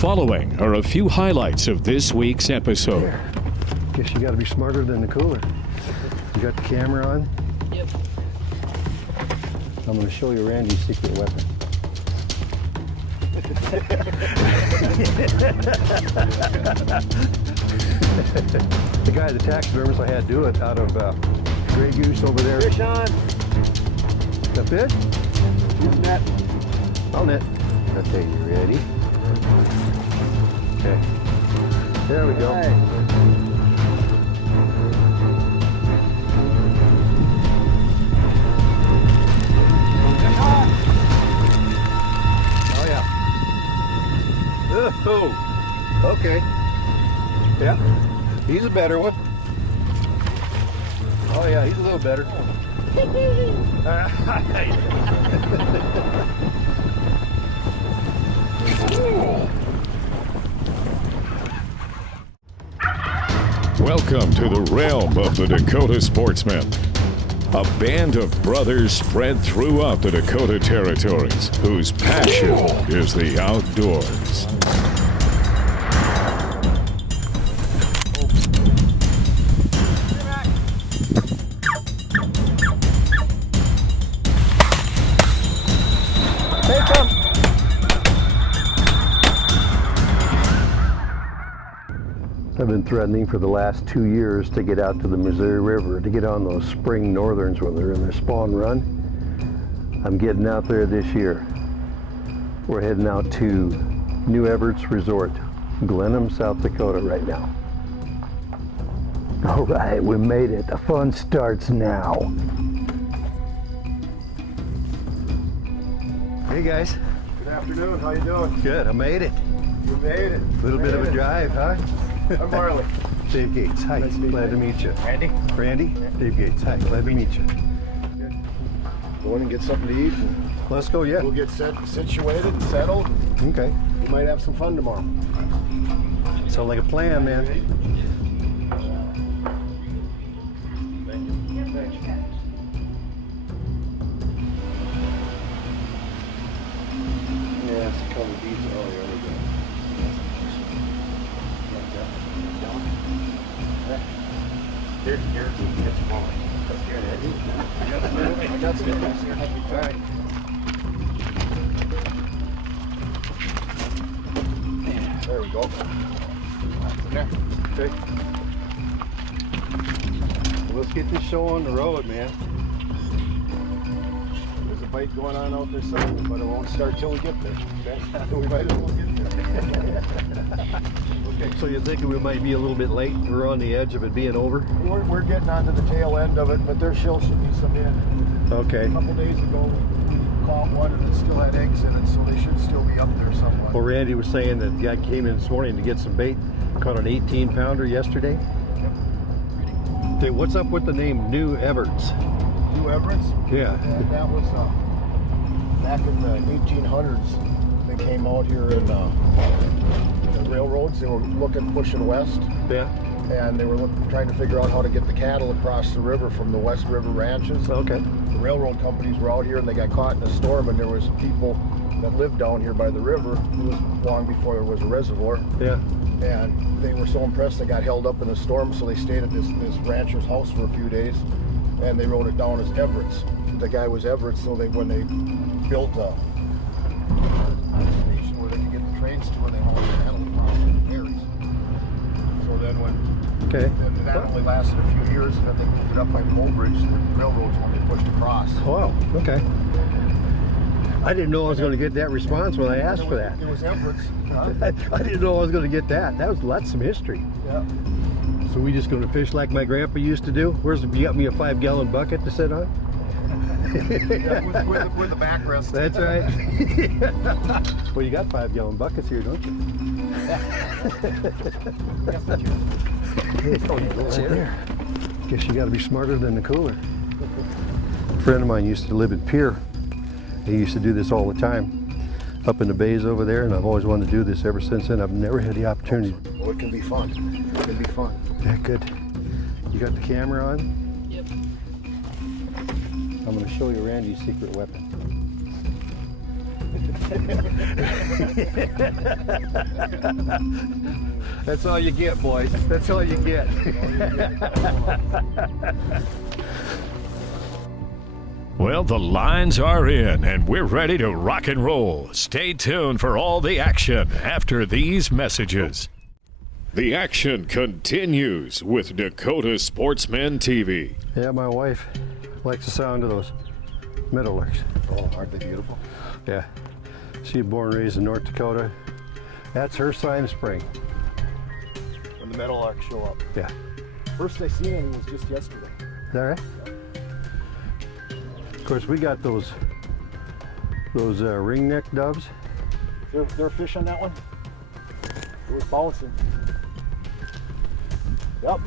following are a few highlights of this week's episode. There. Guess you got to be smarter than the cooler. You got the camera on? Yep. I'm going to show you Randy's secret weapon. The guy, the taxidermist, I had do it out of gray goose over there. Fish on. The fish? Use net. I'll net. Okay, you ready? Okay. There we go. Right. Oh yeah. Oh. Okay. Yeah. He's a better one. Oh yeah, he's a little better. Welcome to the realm of the Dakota Sportsmen, a band of brothers spread throughout the Dakota territories whose passion is the outdoors. I've been threatening for the last 2 years to get out to the Missouri River to get on those spring northerns when they're in their spawn run. I'm getting out there this year. We're heading out to New Everett's Resort, Glenham, South Dakota right now. All right, we made it. The fun starts now. Hey guys. Good afternoon. How you doing? Good, I made it. You made it. A little bit of a drive, huh? I'm Marley. Dave Gates, hi, Nice to meet glad you. to meet you. Randy. Randy? Dave Gates, hi, glad to meet you. Go in and get something to eat. And Let's go, yeah. we'll get situated and settled. Okay. We might have some fun tomorrow. Sounds like a plan, man. Yeah, it's a couple of beats earlier. Here, get your bowling. Let's hear that. I got some. All right. There we go. There. Okay. Well, let's get this show on the road, man. There's a fight going on out there somewhere, but it won't start till we get there. Okay? We might as well get there. Okay. So you're thinking we might be a little bit late? We're on the edge of it being over? We're getting onto the tail end of it, but there still should be some in. Okay. A couple days ago, we caught one and it still had eggs in it, so they should still be up there somewhere. Well, Randy was saying that the guy came in this morning to get some bait, caught an 18-pounder yesterday. Okay, what's up with the name New Everett's? New Everett's? Yeah. And that was back in the 1800s. They came out here in the railroads. They were pushing west. Yeah. And they were trying to figure out how to get the cattle across the river from the West River ranches. Okay. The railroad companies were out here and they got caught in a storm, and there was people that lived down here by the river. It was long before there was a reservoir. Yeah. And they were so impressed they got held up in a storm, so they stayed at this rancher's house for a few days, and they wrote it down as Everett's. The guy was Everett's, so when they built a station where they could get the trains to, where they hauled the cattle across the ferries. So then Okay. then that only lasted a few years, and then they moved it up by Mobridge, the railroads, when they pushed across. Wow. Okay. I didn't know I was going to get that response when I asked for that. It was Everett's. Huh? I didn't know I was going to get that. That's some history. Yeah. So we just going to fish like my grandpa used to do? You got me a 5-gallon bucket to sit on? Yeah, with the backrest. That's right. Well, you got 5-gallon buckets here, don't you? There. Guess you got to be smarter than the cooler. A friend of mine used to live in Pierre. He used to do this all the time up in the bays over there, and I've always wanted to do this ever since then. I've never had the opportunity. Well, it can be fun. It can be fun. Yeah, good. You got the camera on? Yep. I'm going to show you Randy's secret weapon. That's all you get, boys. That's all you get. Well, the lines are in, and we're ready to rock and roll. Stay tuned for all the action after these messages. The action continues with Dakota Sportsmen TV. Yeah, my wife likes the sound of those meadowlarks. Oh, aren't they beautiful? Yeah. She's born and raised in North Dakota. That's her sign of spring. When the meadowlarks show up. Yeah. First I seen it was just yesterday. Is that right? Of course, we got those ringneck doves. There a fish on that one? It was bouncing. Yep.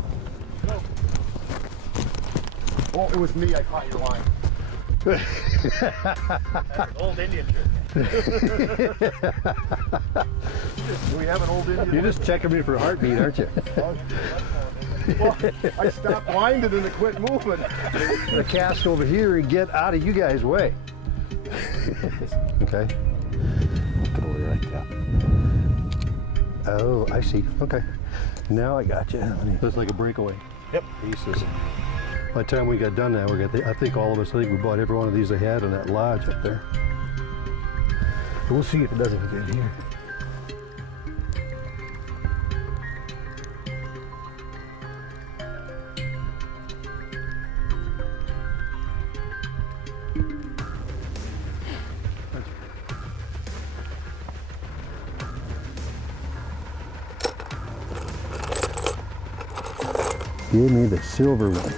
Oh, it was me. I caught your line. Old Indian trick. Do we have an old Indian? You're just checking me for a heartbeat, aren't you? Well, I stopped winding and it quit moving. The cast over here and get out of you guys' way. Okay. Put it over right there. Oh, I see. Okay. Now I got you. Looks like a breakaway. Yep. Pieces. By the time we got done now, I think all of us, we bought every one of these they had in that lodge up there. We'll see if it doesn't get in here. Give me the silver one.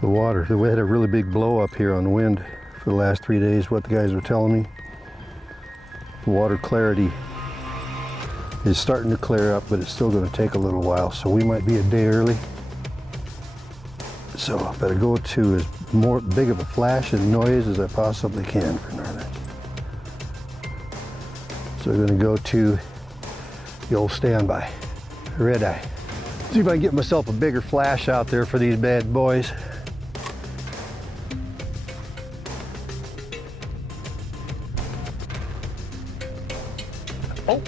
The water, we had a really big blow up here on the wind for the last 3 days, what the guys were telling me. The water clarity is starting to clear up, but it's still going to take a little while, so we might be a day early. So I better go to as big of a flash and noise as I possibly can for northern. So we're going to go to the old standby, red eye. See if I can get myself a bigger flash out there for these bad boys. Oh,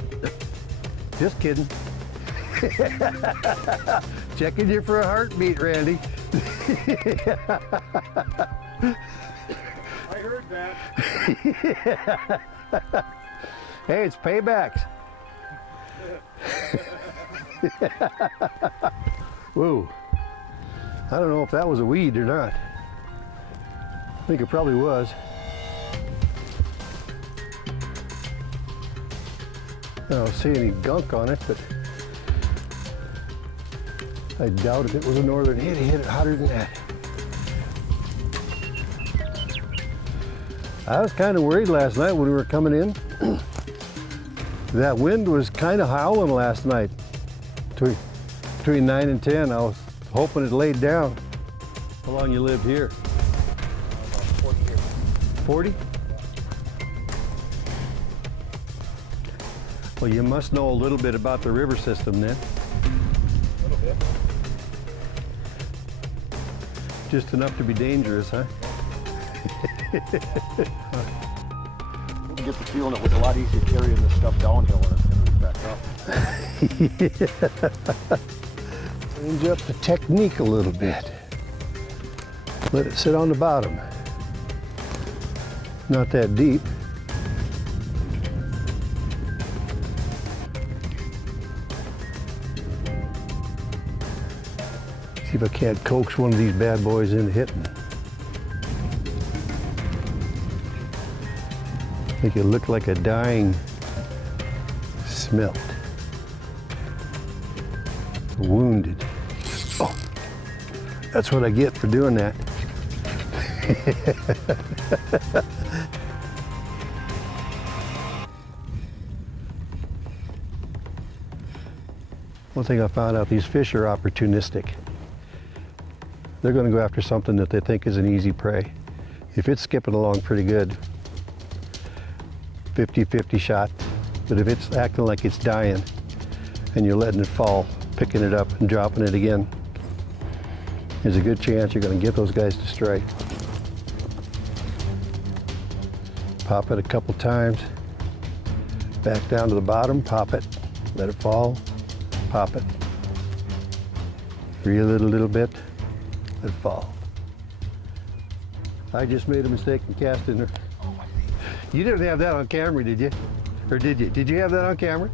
just kidding. Checking you for a heartbeat, Randy. I heard that. Hey, it's paybacks. Whoa. I don't know if that was a weed or not. I think it probably was. I don't see any gunk on it, but I doubted it was a northern hit. He hit it hotter than that. I was kind of worried last night when we were coming in. That wind was kind of howling last night. Between 9 and 10, I was hoping it laid down. How long you lived here? 40 years. 40? Well, you must know a little bit about the river system then. A little bit. Just enough to be dangerous, huh? I get the feeling it was a lot easier carrying this stuff downhill when it's going to be back up. Change up the technique a little bit. Let it sit on the bottom. Not that deep. See if I can't coax one of these bad boys into hitting. Make it look like a dying smelt. Wounded. Oh, that's what I get for doing that. One thing I found out, these fish are opportunistic. They're going to go after something that they think is an easy prey. If it's skipping along pretty good, 50-50 shot. But if it's acting like it's dying and you're letting it fall, picking it up and dropping it again, there's a good chance you're going to get those guys to strike. Pop it a couple times, back down to the bottom, pop it, let it fall, pop it. Reel it a little bit, let it fall. I just made a mistake in casting her. You didn't have that on camera, did you? Or did you? Did you have that on camera?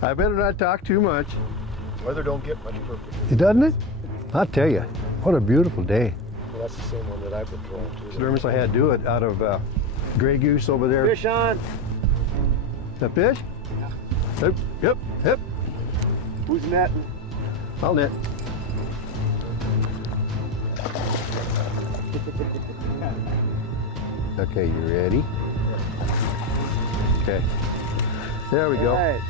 I better not talk too much. Weather don't get much perfect. It doesn't it? I'll tell you, what a beautiful day. Well, that's the same one that I've been throwing too. Dermis, I had to do it out of gray goose over there. Fish on. That fish? Yeah. Yep. Who's netting? I'll net. Okay, you ready? Okay. There we go. All right.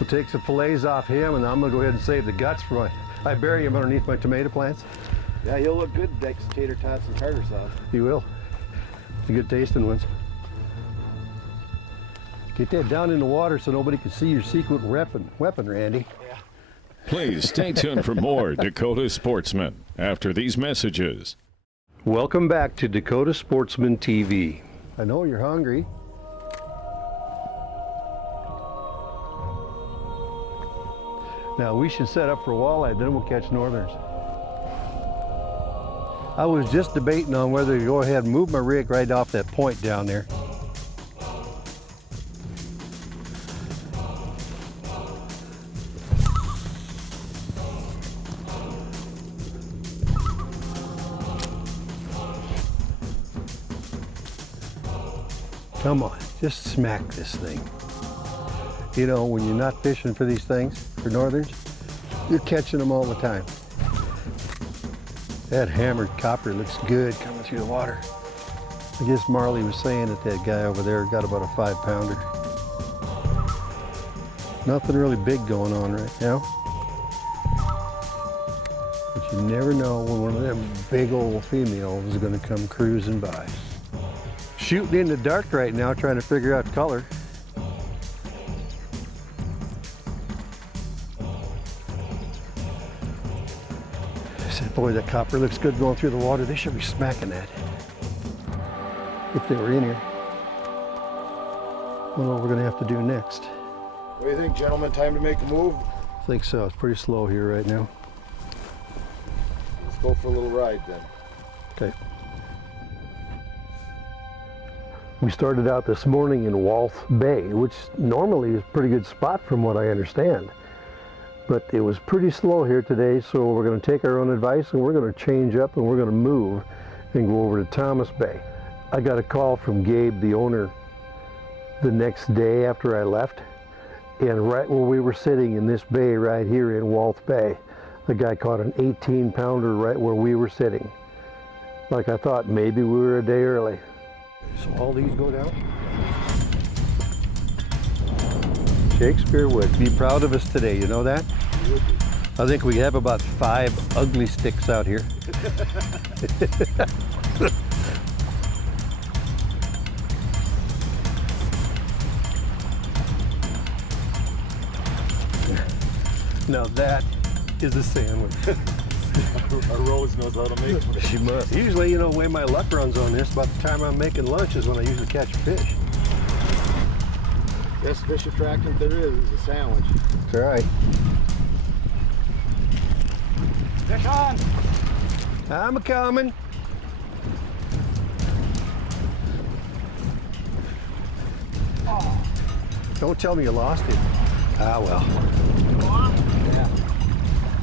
We'll take some fillets off him, and I'm gonna go ahead and save the guts for I bury him underneath my tomato plants. Yeah, he'll look good next to tater tots and tartar sauce. He will. The good tasting ones. Get that down in the water so nobody can see your secret weapon, Randy. Yeah. Please stay tuned for more Dakota Sportsmen after these messages. Welcome back to Dakota Sportsman TV. I know you're hungry. Now we should set up for walleye, then we'll catch northerns. I was just debating on whether to go ahead and move my rig right off that point down there. Come on, just smack this thing. You know, when you're not fishing for these things, for northerns, you're catching them all the time. That hammered copper looks good coming through the water. I guess Marley was saying that guy over there got about a 5-pounder. Nothing really big going on right now. But you never know when one of them big old females is gonna come cruising by. Shooting in the dark right now, trying to figure out color. I said, boy, that copper looks good going through the water. They should be smacking that. If they were in here. I don't know what we're gonna have to do next. What do you think, gentlemen? Time to make a move? I think so. It's pretty slow here right now. Let's go for a little ride then. Okay. We started out this morning in Walth Bay, which normally is a pretty good spot from what I understand. But it was pretty slow here today, so we're going to take our own advice and we're going to change up and we're going to move and go over to Thomas Bay. I got a call from Gabe, the owner, the next day after I left. And right where we were sitting in this bay right here in Walth Bay, the guy caught an 18-pounder right where we were sitting. Like I thought maybe we were a day early. So all these go down. Shakespeare would be proud of us today, you know that? You would be. I think we have about 5 ugly sticks out here. Now that is a sandwich. A Rose knows how to make one. She must. Usually, you know, the way my luck runs on this, about the time I'm making lunch is when I usually catch a fish. Best fish attractant there is a sandwich. That's all right. Fish on! I'm a-coming. Oh. Don't tell me you lost it. Ah, well. Yeah.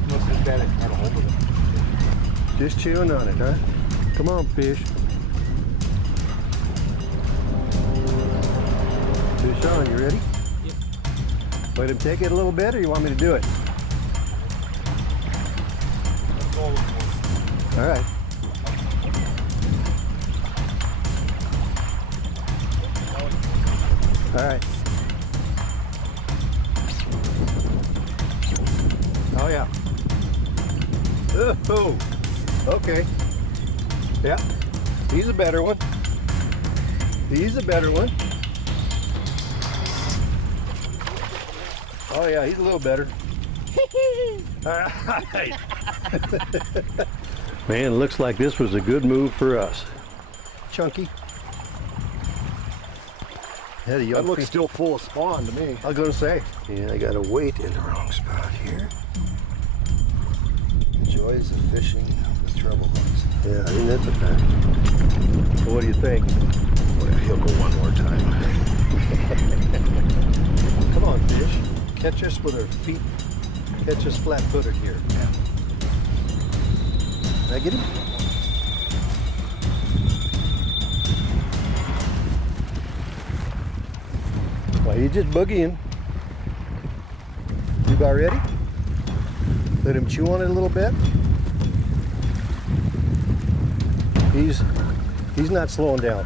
Must have got it on a hold of it. Just chewing on it, huh? Come on, fish. Fish on, you ready? Yep. Let him take it a little bit, or you want me to do it? All right. All right. Oh, yeah. Oh, okay. Yeah, he's a better one. He's a better one. Oh, yeah, he's a little better. All right. Man, looks like this was a good move for us. Chunky. Had a young That looks fish. still full of spawn to me. I was gonna say. Yeah, I got a weight in the wrong spot here. Joys of fishing with treble hooks. Yeah, I mean, that's a fact. So what do you think? Well, he'll go one more time. Come on, fish. Catch us with our feet. Catch us flat-footed here. Yeah. Can I get him? Why you just boogieing? You about ready? Let him chew on it a little bit. He's not slowing down.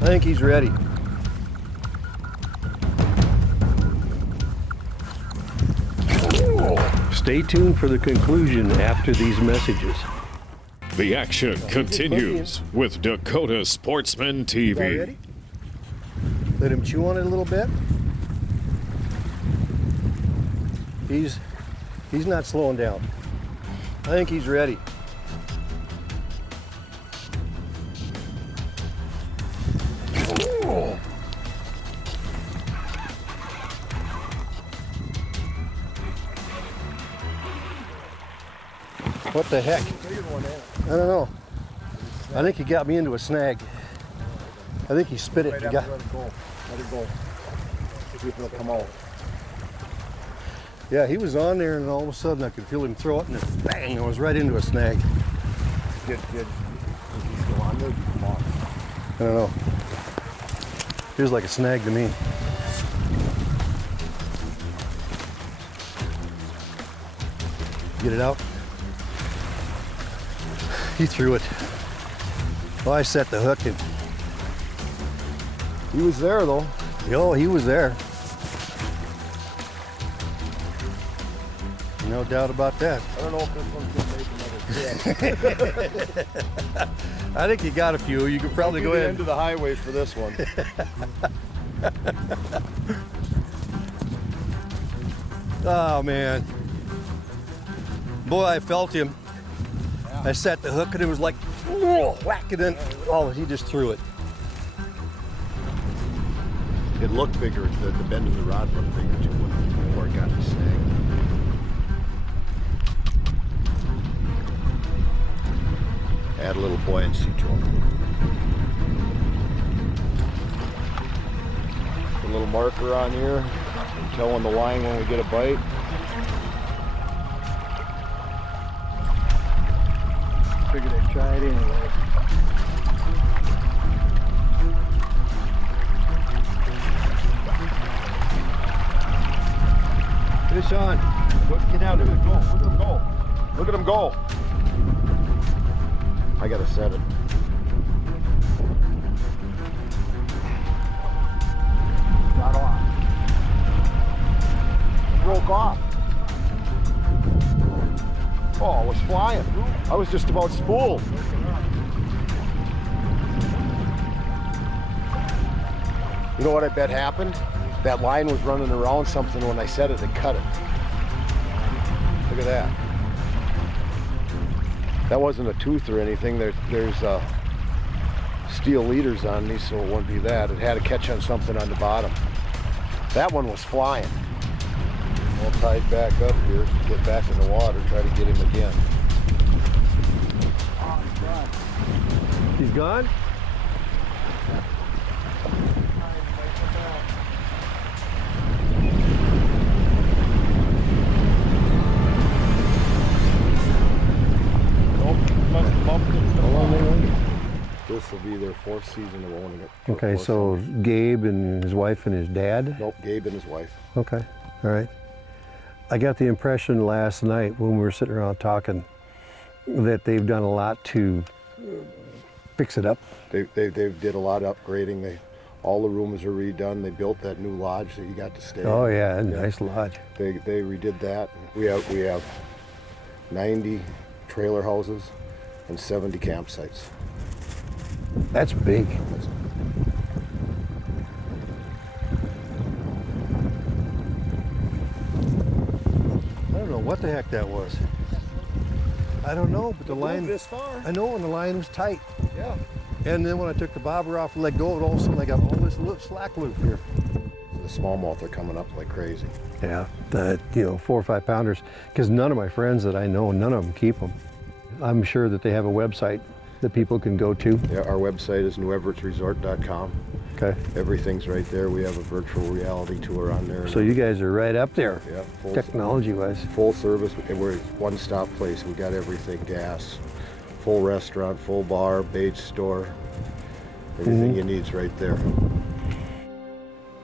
I think he's ready. Stay tuned for the conclusion after these messages. The action continues with Dakota Sportsmen You TV. about ready? Let him chew on it a little bit. He's not slowing down. I think he's ready. What the heck? I don't know. I think he got me into a snag. I think he spit it. Right He after, got, let it go. Let it go. See if it'll come out. yeah, he was on there, and all of a sudden I could feel him throw it, and then bang! I was right into a snag. Good. Is he still on there? Come on. I don't know. Feels like a snag to me. Get it out. He threw it. Well, I set the hook and He was there though. oh, he was there. No doubt about that. I don't know if this one's gonna make another trip. I think you got a few. You could probably Go go ahead. into the highway for this one. Oh man. Boy, I felt him. I set the hook and it was like whoa, whack, and then oh, he just threw it. It looked bigger. The bend of the rod looked bigger too before it got the snag. Add a little buoyancy to him. Put a little marker on here. Tell on the line when we get a bite. Figured I'd try it anyway. Fish on. Get out of it. Go. Look at him go. Look at him go. I gotta set it. Got off. Broke off. Oh, it was flying. I was just about spooled. You know what I bet happened? That line was running around something when I set it, it cut it. Look at that. That wasn't a tooth or anything. There's steel leaders on these, so it wouldn't be that. It had to catch on something on the bottom. That one was flying. All tied back up here, get back in the water, try to get him again. He's gone? This will be their fourth season of owning it. Okay, so Gabe and his wife and his dad? Nope, Gabe and his wife. Okay, all right. I got the impression last night when we were sitting around talking that they've done a lot to fix it up. They did a lot of upgrading. All the rooms are redone. They built that new lodge that you got to stay in. Oh yeah, nice lodge. They redid that. We have 90 trailer houses and 70 campsites. That's big. what the heck that was. I don't know, but the line, this far. I know, and the line was tight. Yeah. And then when I took the bobber off and let go of it, all of a sudden I got all this little slack loop here. The smallmouth are coming up like crazy. Yeah, the 4 or 5 pounders, because none of my friends that I know, none of them keep them. I'm sure that they have a website that people can go to. Yeah, our website is neweveretsresort.com. Okay. Everything's right there. We have a virtual reality tour on there. So you guys are right up there, Yeah, technology-wise. full service. We're a one-stop place. We got everything: gas, full restaurant, full bar, bait store. Everything you need's right there.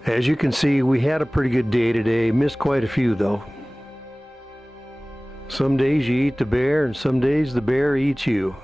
As you can see, we had a pretty good day today. Missed quite a few though. Some days you eat the bear and some days the bear eats you.